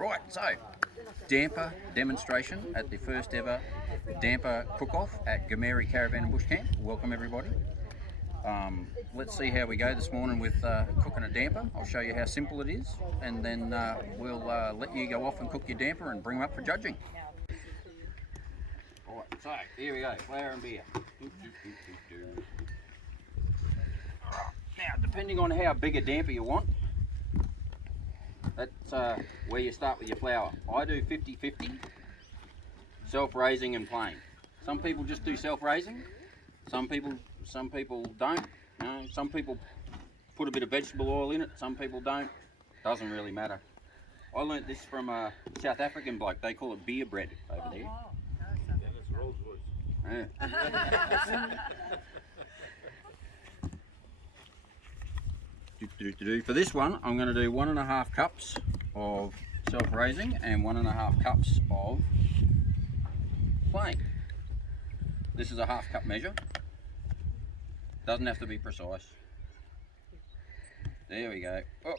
Right, so damper demonstration at the first ever damper cook-off at Goomeri Caravan and Bushcamp. Welcome everybody. Let's see how we go this morning with cooking a damper. I'll show you how simple it is, and then we'll let you go off and cook your damper and bring them up for judging. Alright, so here we go, flour and beer. Now, depending on how big a damper you want, that's where you start with your flour. I do 50-50, self-raising and plain. Some people just do self-raising, some people don't. You know, some people put a bit of vegetable oil in it, some people don't. Doesn't really matter. I learnt this from a South African bloke. They call it beer bread over there. Yeah. For this one, I'm going to do 1.5 cups of self-raising and 1.5 cups of plain. This is a 1/2 cup measure. Doesn't have to be precise. There we go. Oh,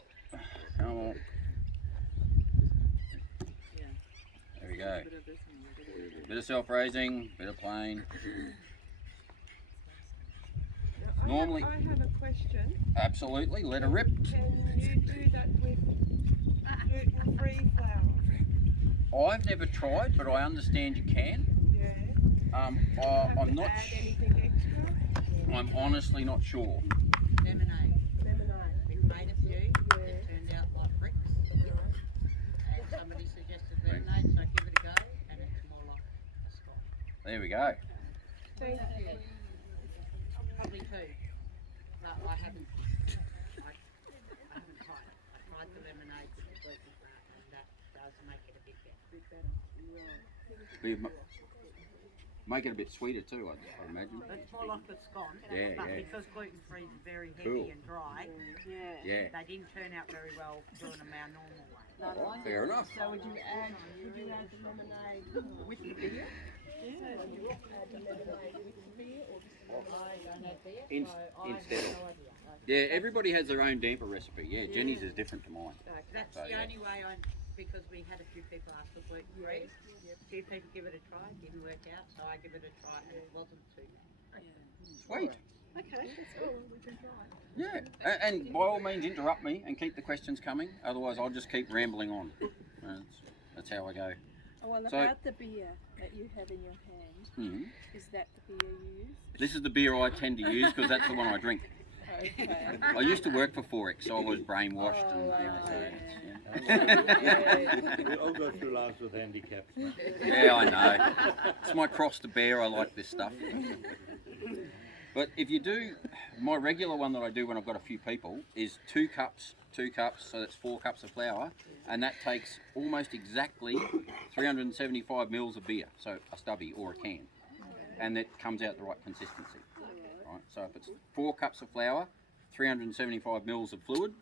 come on. There we go. Bit of self-raising, bit of plain. Normally, I have a question. Absolutely, let her rip. Can you do that with gluten-free flour? I've never tried, but I understand you can. Yeah. I'm not. Add anything extra? I'm honestly not sure. Lemonade. Lemonade. We've made a few. It turned out like bricks. And somebody suggested lemonade, so I give it a go, and it's more like a scone. There we go. Thank you. Probably 2. But I haven't tried. I tried the lemonade with the gluten flour, and that does make it a bit better. Make it a bit sweeter too, I imagine. It's more like a scone. Yeah, but yeah. because gluten-free is very heavy Cool. and dry, Yeah. they didn't turn out very well doing them our normal way. Oh, fair enough. So would you add the lemonade with the beer? Yeah. So would you add the lemonade with the beer or Instead of. Yeah, everybody has their own damper recipe. Yeah, Jenny's is different to mine. That's So, the yeah. only way because we had a few people ask for gluten free. A few people give it a try, didn't work out, so I give it a try and it wasn't too bad. Sweet. Okay, that's cool. We can try. Yeah, and by all means interrupt me and keep the questions coming. Otherwise, I'll just keep rambling on. That's how I go. Oh, well, So- about the beer that you have in your hand, is that the beer you use? This is the beer I tend to use because that's the one I drink. Okay. I used to work for Forex, so I was brainwashed. We all go through lives with handicaps. Yeah, I know. It's my cross to bear. I like this stuff. But if you do, my regular one that I do when I've got a few people is 2 cups, so that's 4 cups of flour, and that takes almost exactly 375 mils of beer, so a stubby or a can, and that comes out the right consistency. Right, so if it's 4 cups of flour, 375 mils of fluid,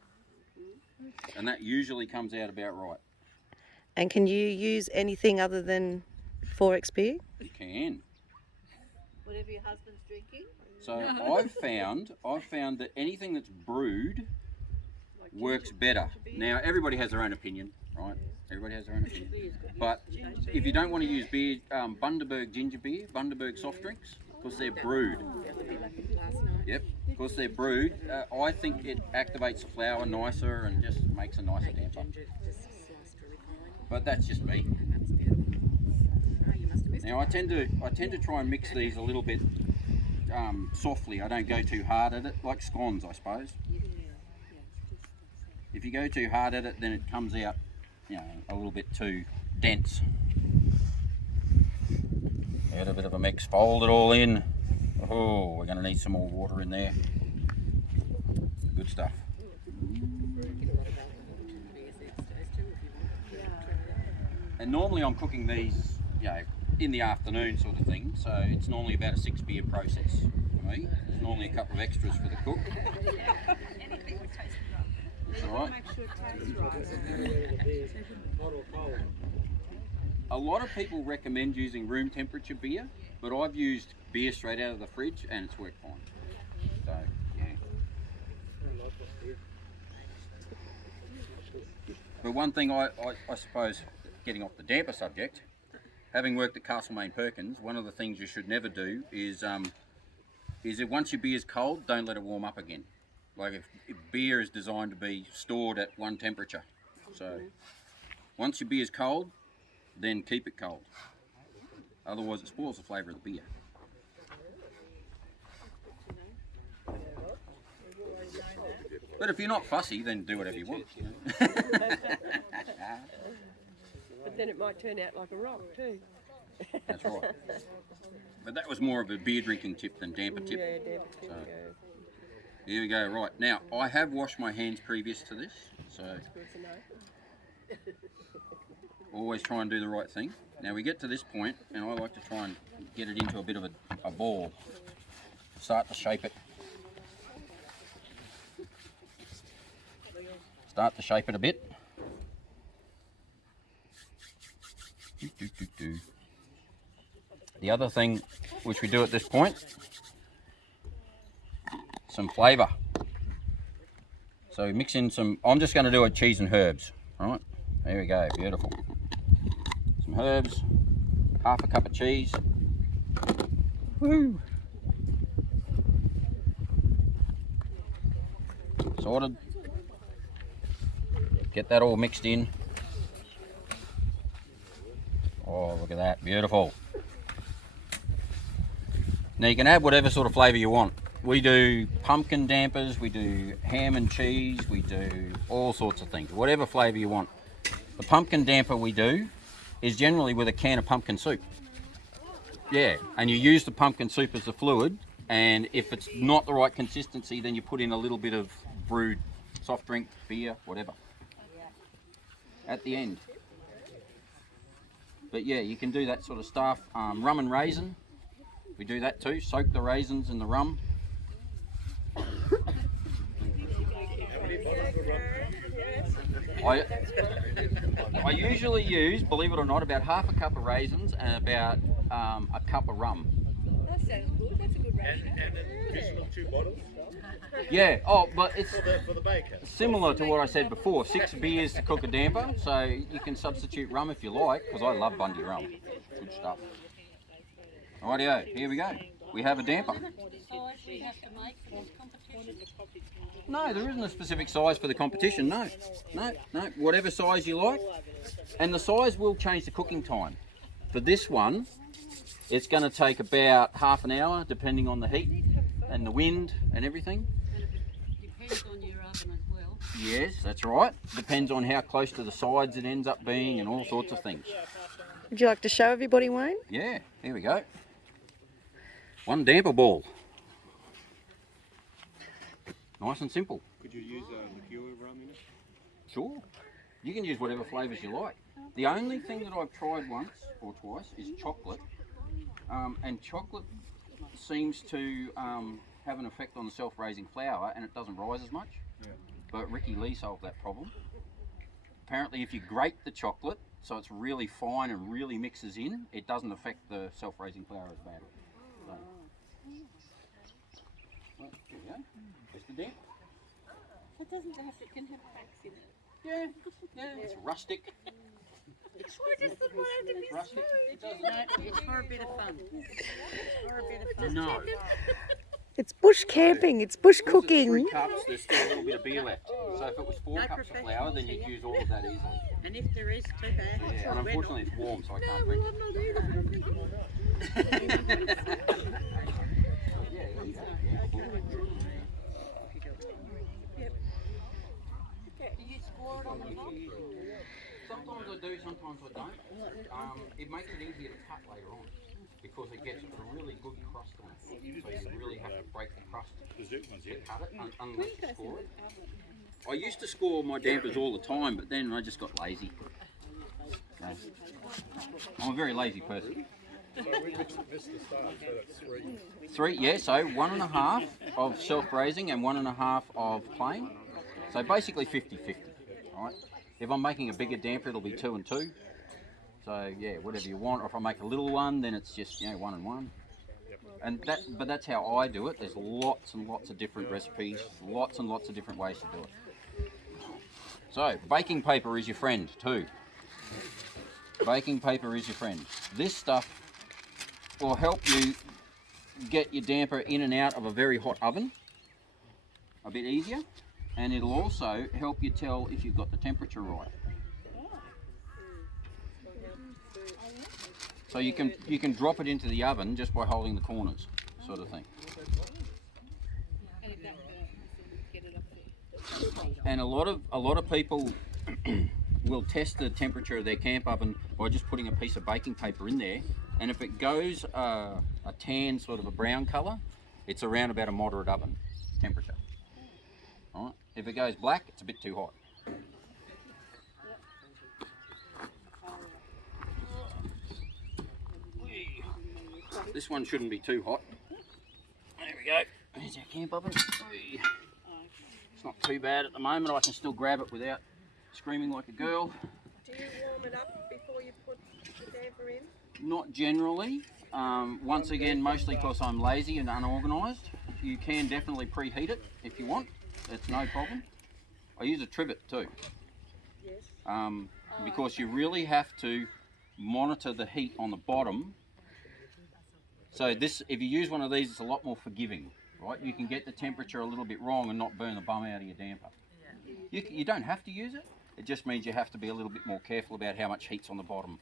and that usually comes out about right. And can you use anything other than Forex beer? You can. Whatever your husband's drinking. So I've found that anything that's brewed works better. Now everybody has their own opinion, right? Everybody has their own opinion. But if you don't want to use beer, Bundaberg ginger beer, Bundaberg soft drinks, because they're brewed. Yep, because they're brewed. I think it activates the flour nicer and just makes a nicer damper. But that's just me. Now I tend to try and mix these a little bit softly. I don't go too hard at it, like scones, I suppose. If you go too hard at it, then it comes out, a little bit too dense. Add a bit of a mix, fold it all in. Oh, we're going to need some more water in there. Good stuff. And normally I'm cooking these, in the afternoon sort of thing, so it's normally about a 6 beer process for me. There's normally a couple of extras for the cook. That's all right. Make sure it tastes right. A lot of people recommend using room temperature beer, but I've used beer straight out of the fridge and it's worked fine. So, yeah. But one thing I suppose, getting off the damper subject, having worked at Castlemaine Perkins, one of the things you should never do is if once your beer's cold, don't let it warm up again. Like if beer is designed to be stored at one temperature. So once your beer's cold, then keep it cold. Otherwise it spoils the flavour of the beer. But if you're not fussy, then do whatever you want. You know? But then it might turn out like a rock too. That's right. But that was more of a beer drinking tip than damper tip. Yeah, damper tip, So, yeah. here we go. Right, now I have washed my hands previous to this, so Good to know. always try and do the right thing. Now we get to this point, and I like to try and get it into a bit of a ball. Start to shape it. Start to shape it a bit. The other thing which we do at this point, some flavour. So we mix in some, I'm just going to do a cheese and herbs. Alright, there we go, beautiful. Some herbs, half a cup of cheese. Woo! Sorted. Get that all mixed in. Oh, look at that, beautiful. Now you can add whatever sort of flavour you want. We do pumpkin dampers, we do ham and cheese, we do all sorts of things, whatever flavour you want. The pumpkin damper we do is generally with a can of pumpkin soup. Yeah, and you use the pumpkin soup as the fluid, and if it's not the right consistency, then you put in a little bit of brewed soft drink, beer, whatever, at the end. But yeah, you can do that sort of stuff. Rum and raisin, we do that too. Soak the raisins in the rum. I usually use, believe it or not, about half a cup of raisins and about a cup of rum. That sounds good. That's a good ratio. And an additional 2 bottles Yeah, oh, but it's for the baker. similar to what I said before. 6 beers to cook a damper, so you can substitute rum if you like, because I love Bundy rum. Good stuff. Rightio, here we go. We have a damper. No, there isn't a specific size for the competition, no. No, whatever size you like. And the size will change the cooking time. For this one, it's going to take about half an hour, depending on the heat and the wind and everything. Depends on your oven as well. Yes, that's right. Depends on how close to the sides it ends up being and all sorts of things. Would you like to show everybody, Wayne? Yeah, here we go. One damper ball. Nice and simple. Could you use a liqueur rum in it? Sure. You can use whatever flavours you like. The only thing that I've tried once or twice is chocolate. And chocolate seems to have an effect on the self-raising flour, and it doesn't rise as much. Yeah. But Ricky Lee solved that problem. Apparently if you grate the chocolate so it's really fine and really mixes in, it doesn't affect the self-raising flour as bad. So, well, here we go. There's the damper. It doesn't have to, it can have cracks in it. Yeah, it's rustic. It's rustic. It doesn't. No, it's for a bit of fun. It's for a bit of fun. No. It's bush camping, it's bush Because it's 3 cooking. cups, there's still a little bit of beer left. So if it was 4 cups of flour, then you'd use all of that easily. And if there is, too bad. Yeah, and unfortunately it's warm, so I can't drink it. Yeah, there you go. Do you score it on the top? Sometimes I do, sometimes I don't. It makes it easier to cut later on because it gets a really good crust on it. So you really have to break the crust The Zoot ones, to yeah. cut it unless you score it. I used to score my dampers all the time, but then I just got lazy. So, I'm a very lazy person. So we missed the start, so that's 3. 3, yeah, so 1.5 of self-raising and 1.5 of plain. So basically 50-50, alright? If I'm making a bigger damper, it'll be 2 and 2. So yeah, whatever you want. Or if I make a little one, then it's just, 1 and 1. But that's how I do it. There's lots and lots of different recipes, lots and lots of different ways to do it. So, baking paper is your friend too. Baking paper is your friend. This stuff will help you get your damper in and out of a very hot oven a bit easier, and it'll also help you tell if you've got the temperature right. So you can drop it into the oven just by holding the corners, sort of thing. And a lot of people will test the temperature of their camp oven by just putting a piece of baking paper in there, and if it goes a tan, sort of a brown colour, it's around about a moderate oven temperature. All right. If it goes black, it's a bit too hot. This one shouldn't be too hot. There we go. There's our camp oven. It's not too bad at the moment. I can still grab it without screaming like a girl. Do you warm it up before you put the damper in? Not generally. Once again, mostly because I'm lazy and unorganised. You can definitely preheat it if you want. That's no problem. I use a trivet too. Yes. Because you really have to monitor the heat on the bottom. So this, if you use one of these, it's a lot more forgiving, right? You can get the temperature a little bit wrong and not burn the bum out of your damper. You don't have to use it. It just means you have to be a little bit more careful about how much heat's on the bottom.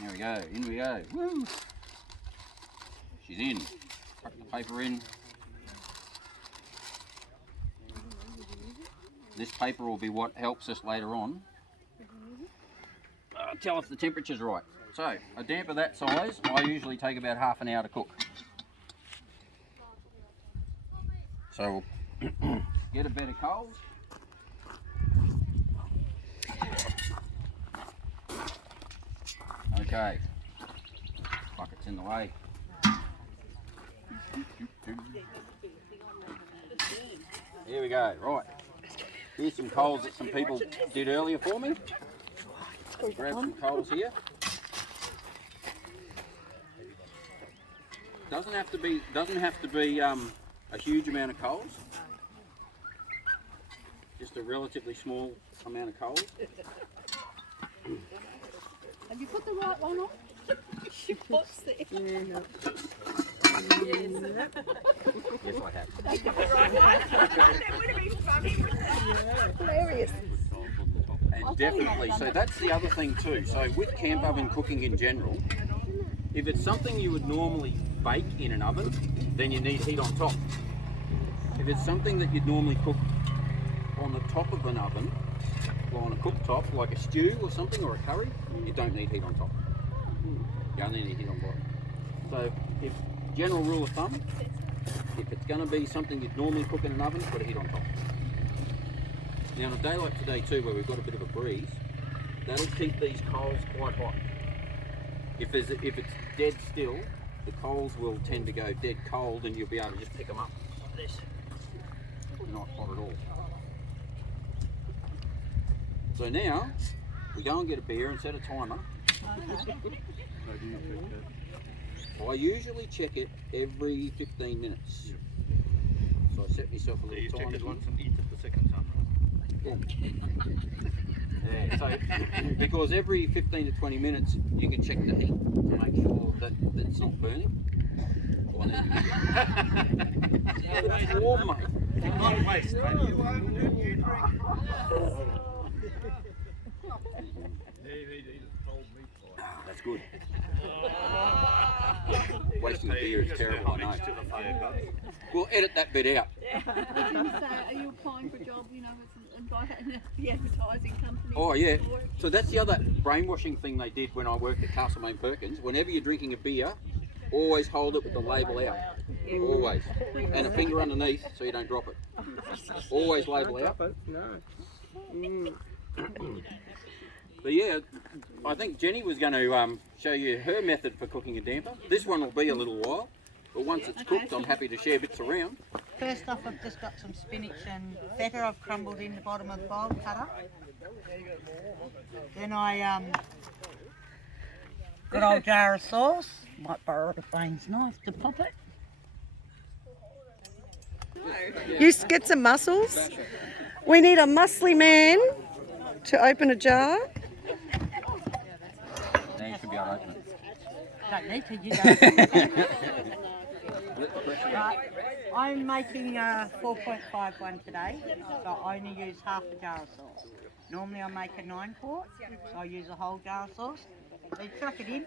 There we go. In we go. Woo! She's in. Tuck the paper in. This paper will be what helps us later on. Tell if the temperature's right. So, a damper that size, I usually take about half an hour to cook. So, we'll get a bed of coals. Okay. Bucket's in the way. Here we go, right. Here's some coals that some people did earlier for me. Grab some coals here. Doesn't have to be a huge amount of coals. Just a relatively small amount of coals. Have you put the right one on? She puts there. Yeah. Yes, I have. That would have been funny. Hilarious. And definitely, so that's the other thing too. So with camp oven cooking in general, if it's something you would normally bake in an oven, then you need heat on top. If it's something that you'd normally cook on the top of an oven, or on a cooktop, like a stew or something, or a curry, you don't need heat on top. You only need heat on bottom. So, if general rule of thumb, if it's going to be something you'd normally cook in an oven, put a heat on top. Now, on a day like today too, where we've got a bit of a breeze, that'll keep these coals quite hot. If it's dead still, the coals will tend to go dead cold, and you'll be able to just pick them up like this. They're not hot at all. So now, we go and get a beer and set a timer. I usually check it every 15 minutes. So I set myself a little timer. You check it once and eat it the second time, Yeah, so because every 15 to 20 minutes you can check the heat to make sure that it's not burning. Oh, it's warm, mate. Not waste, mate. That's good. Wasting the beer is terrible, I know. We'll edit that bit out. Are you applying for a job, you know, with the advertising company? Oh yeah, so that's the other brainwashing thing they did when I worked at Castlemaine Perkins. Whenever you're drinking a beer, always hold it with the label out. Always. And a finger underneath so you don't drop it. Always label out. No. But yeah, I think Jenny was going to show you her method for cooking a damper. This one will be a little while, but once it's cooked, I'm happy to share bits around. First off, I've just got some spinach and feta I've crumbled in the bottom of the bowl cutter. Then I good old jar of sauce. Might borrow a Baines knife to pop it. You get some mussels. We need a muscly man to open a jar. Now you should be able to open it. Don't need to, you don't. Right, I'm making a 4.5 one today, so I only use half a jar of sauce. Normally I make a 9 quart, so I use a whole jar of sauce. So you chuck it in.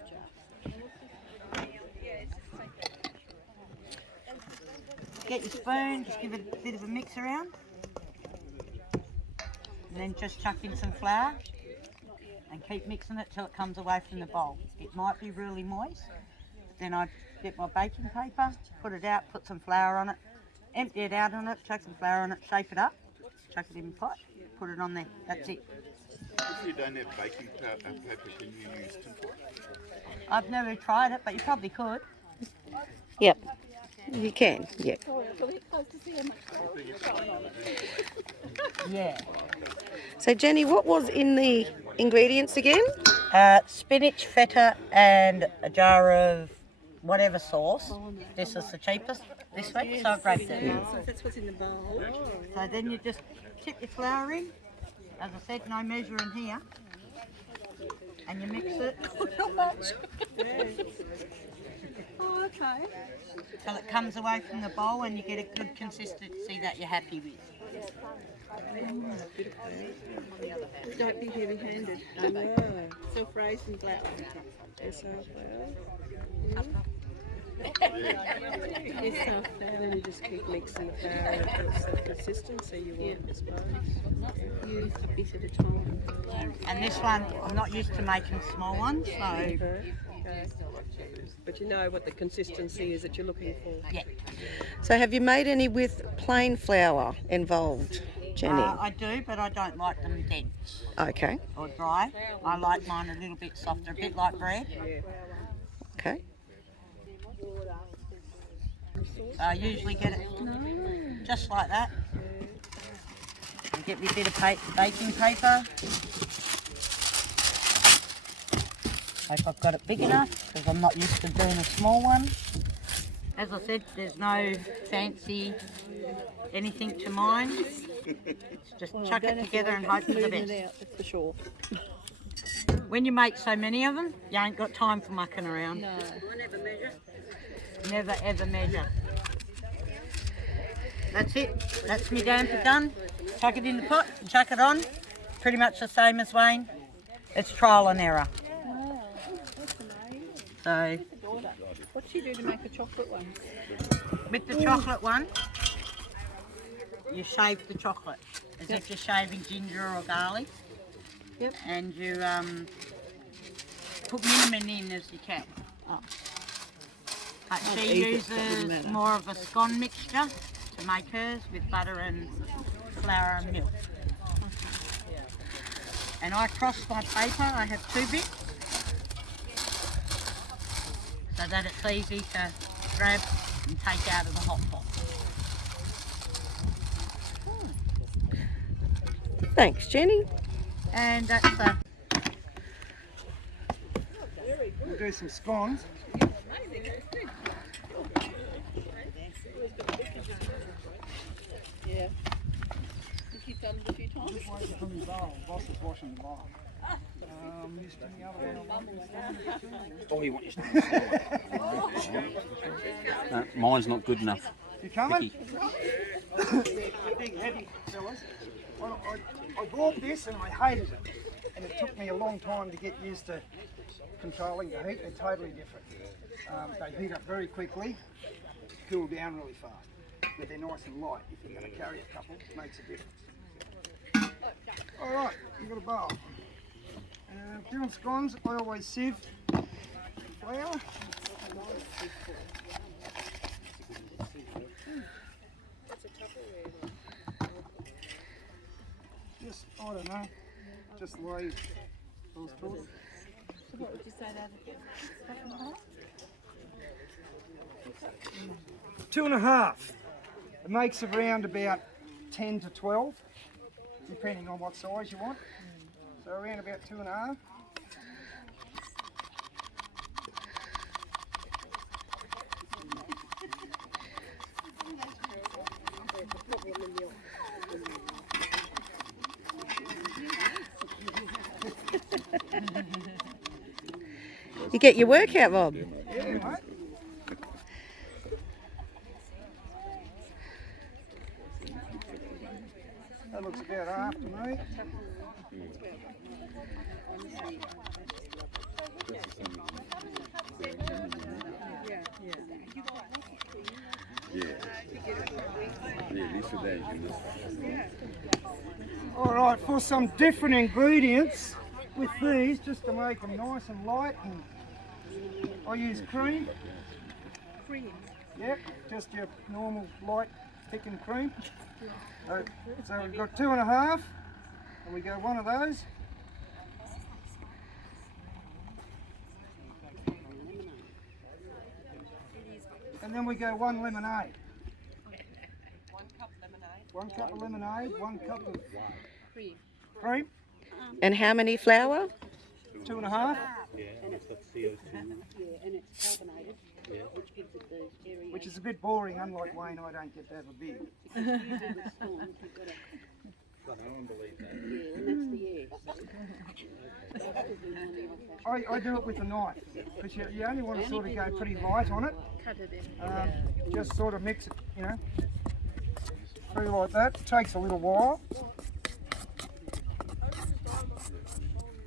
Get your spoon, just give it a bit of a mix around. And then just chuck in some flour and keep mixing it till it comes away from the bowl. It might be really moist. Then I get my baking paper, put it out, put some flour on it, empty it out on it, chuck some flour on it, shape it up, chuck it in the pot, put it on there. That's it. If you don't have baking paper, can you use tinfoil? I've never tried it, but you probably could. Yep, you can. Yeah. Yeah. So Jenny, what was in the ingredients again? Spinach, feta, and a jar of whatever sauce. This is the cheapest this week, so I grabbed it. So that's what's in the bowl. So then you just tip your flour in. As I said, no measuring here. And you mix it Oh, okay. till it comes away from the bowl and you get a good consistency that you're happy with. Don't be heavy-handed. Self-raising flour. Yes, then you just keep mixing the flour until it's the consistency you want, I suppose. Use a bit at a time. And this one, I'm not used to making small ones, so Okay. But you know what the consistency is that you're looking for. yeah. So have you made any with plain flour involved, Jenny? I do, but I don't like them dense Okay. or dry. I like mine a little bit softer, a bit like bread. Okay. So I usually get it just like that. And get me a bit of baking paper. Hope I've got it big enough because I'm not used to doing a small one. As I said, there's no fancy anything to mine. It's just chuck it together and hope for the best. That's for sure. When you make so many of them, you ain't got time for mucking around. No. Never ever measure. That's it. That's me damper done. Chuck it in the pot and chuck it on. Pretty much the same as Wayne. It's trial and error. Wow, that's amazing. So What do you do to make a chocolate one? with the chocolate one, you shave the chocolate as if you're shaving ginger or garlic. Yep. And you put minimum in as you can. Oh. But I'll she eat it, that wouldn't uses matter. more of a scone mixture to make hers with butter and flour and milk. And I cross my paper, I have 2 bits, so that it's easy to grab and take out of the hot pot. Thanks, Jenny. And that's We'll do some scones. Yeah. You've done it a few times. Just waiting for my bowl. Boss is washing the bowl. Just any other one I want. Oh, you want your No, mine's not good enough. You coming? Vicky. Big heavy fellas. I bought this and I hated it. And it took me a long time to get used to controlling the heat. They're totally different. They heat up very quickly, cool down really fast. But they're nice and light. If you're going to carry a couple, it makes a difference. Alright, you've got a bowl. Doing scones, I always sieve flour. Just, I don't know, just lay those tools. So what would you say that is? 2.5. It makes around about 10 to 12, depending on what size you want. So around about 2.5. You get your work out, Bob. Yeah, mate. That looks about half to me. All right, for some different ingredients with these, just to make them nice and light, and I use cream. Cream. Yep, just your normal light thickened cream. So we've got 2.5, and we go one of those. And then we go 1 lemonade. 1 cup of lemonade, 1 cup of cream. And how many flour? 2.5. And it's carbonated, which gives it the area. Which is a bit boring, unlike Wayne, I don't get to have a beer. Usually with scones, you've got to. Yeah, and that's the air. I do it with a knife, because you only want to sort of go pretty light on it. Cut it in. Just sort of mix it, you know, through like that. It takes a little while.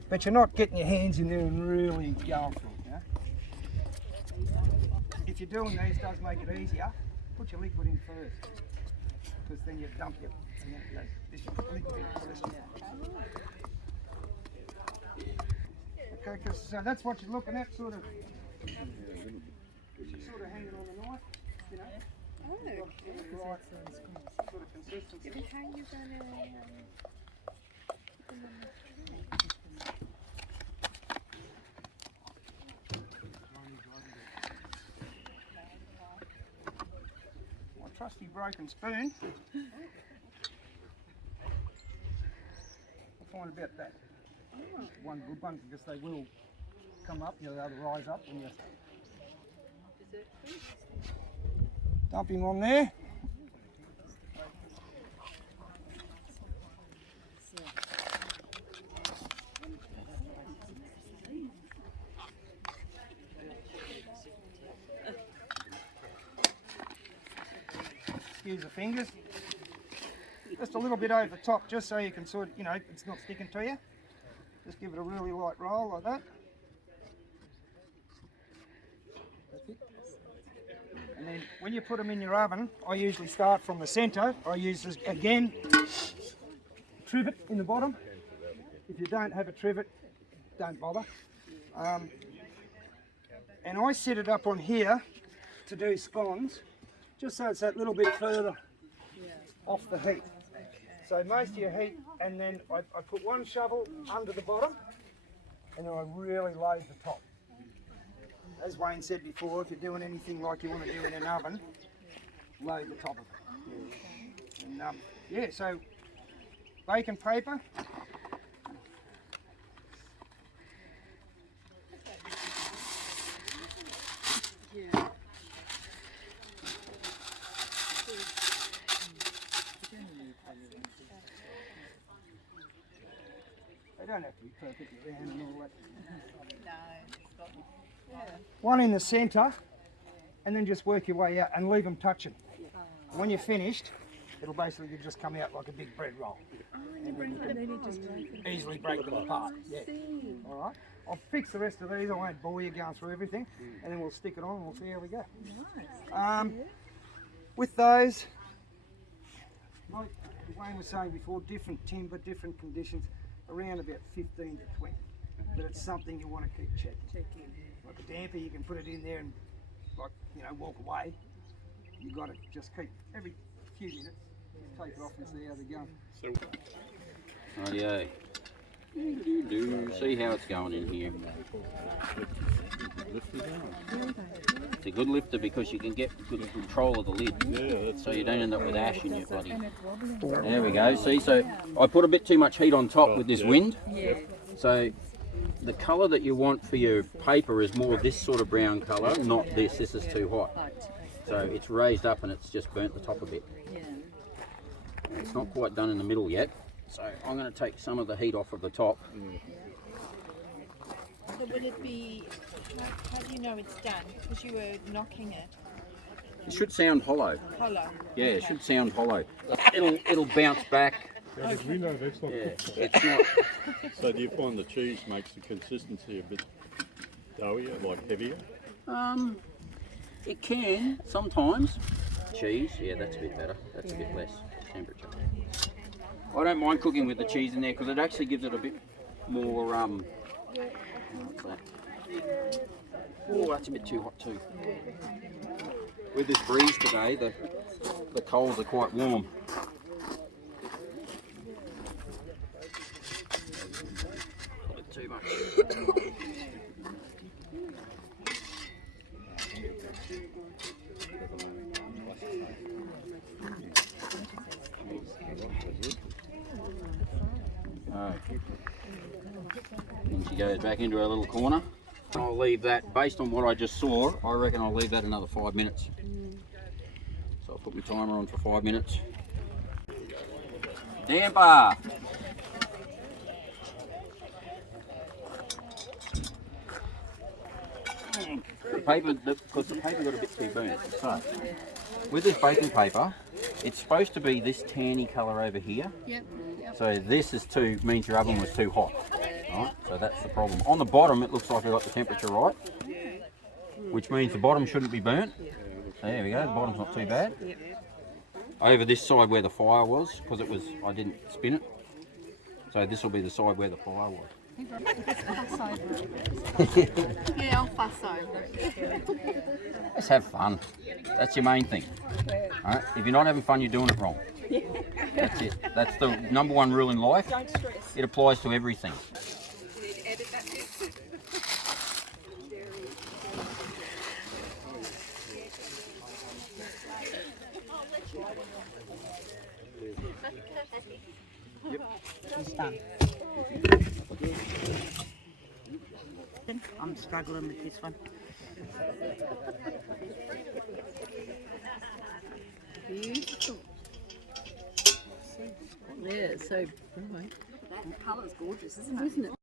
But you're not getting your hands in there and really going for it, you know. If you're doing these, it does make it easier. Put your liquid in first, because then you dump it. And then it goes, this is liquid first. Okay, so that's what you're looking at, sort of hanging on the knife, you know. Oh, Right, sort of consistency. how you gonna? My trusty broken spoon. I'll find about that. One good one, because they will come up, you know, they'll rise up when you dump him on there. Excuse the fingers. Just a little bit over the top, just so you can sort of, you know, it's not sticking to you. Just give it a really light roll like that. That's it. And then when you put them in your oven, I usually start from the centre. I use this again, trivet in the bottom. If you don't have a trivet, don't bother. And I set it up on here to do scones, just so it's that little bit further off the heat. So most of your heat, and then I put one shovel under the bottom, and then I really load the top. As Wayne said before, if you're doing anything like you want to do in an oven, load the top of it. And yeah, so baking paper. They don't have to be perfectly round and all that. One in the centre, and then just work your way out and leave them touching. When you're finished, it'll basically just come out like a big bread roll. And then you just easily break them apart. Yeah. All right. I'll fix the rest of these. I won't bore you going through everything, and then we'll stick it on and we'll see how we go. With those, like Wayne was saying before, different timber, different conditions, around about 15 to 20. But it's something you want to keep checking. Like a damper, you can put it in there and, like, you know, walk away. You got to just keep every few minutes, take it off and see how they're going. Rightio. See how it's going in here. It's a good lifter because you can get good control of the lid, so you don't end up with ash in your body. There we go. See, so I put a bit too much heat on top with this wind. So the colour that you want for your paper is more this sort of brown colour, not this. This is too hot. So it's raised up and it's just burnt the top a bit. It's not quite done in the middle yet. So I'm going to take some of the heat off of the top. would it be, how do you know it's done? Because you were knocking it It should sound hollow. hollow. Yeah, it should sound hollow. It'll bounce back. Yeah, but we know that's not Yeah, cooked. it's not. So do you find the cheese makes the consistency a bit doughier, like heavier? It can sometimes. Cheese, yeah, that's a bit better. That's a bit less temperature. I don't mind cooking with the cheese in there because it actually gives it a bit more. What's that? Oh, that's a bit too hot too. With this breeze today, the coals are quite warm. A bit too much. And she goes back into her little corner. I'll leave that, based on what I just saw, I reckon I'll leave that another 5 minutes. So I'll put my timer on for 5 minutes. Damper! The paper, because the paper got a bit too burnt. So, with this baking paper, it's supposed to be this tanny colour over here. Yep. So this is means your oven was too hot. Right? So that's the problem. On the bottom it looks like I got the temperature right, which means the bottom shouldn't be burnt. So there we go, the bottom's not too bad. Over this side where the fire was, because I didn't spin it. So this will be the side where the fire was. Yeah, I'll fuss over it. Let's have fun. That's your main thing. Alright? If you're not having fun, you're doing it wrong. That's it. That's the number one rule in life. Don't stress. It applies to everything. Edit that bit. It's done. I'm struggling with this one. Beautiful. Yeah, it's so bright. That colour's gorgeous, isn't it?